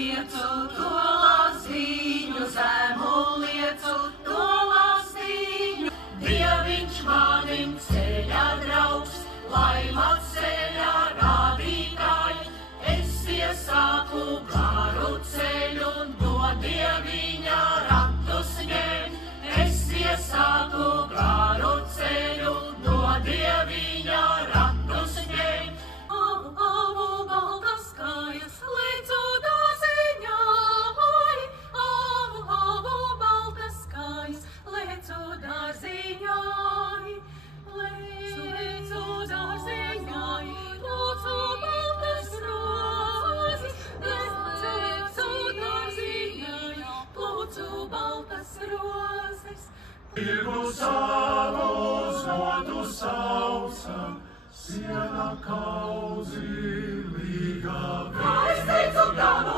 liecu, to laziņu, zemu liecu, to laziņu. Dieviņš manim ceļa draugs, lai man ceļa rādītāji. Es iesāku garu ceļu, no Dieviņa ratus ņem. Es iesāku garu ceļu, no Dieviņa ratus ņem. Avu, avu, baltas kājas, lecu dārziņai. Avu, avu, baltas kājas, lecu dārziņai. Lecu dārziņai, lūdzu baltas rozes. Lecu dārziņai, lūdzu baltas rozes. Tirgu savus notu sauca, siena kaudzi līgā. Kā es teicu, tā no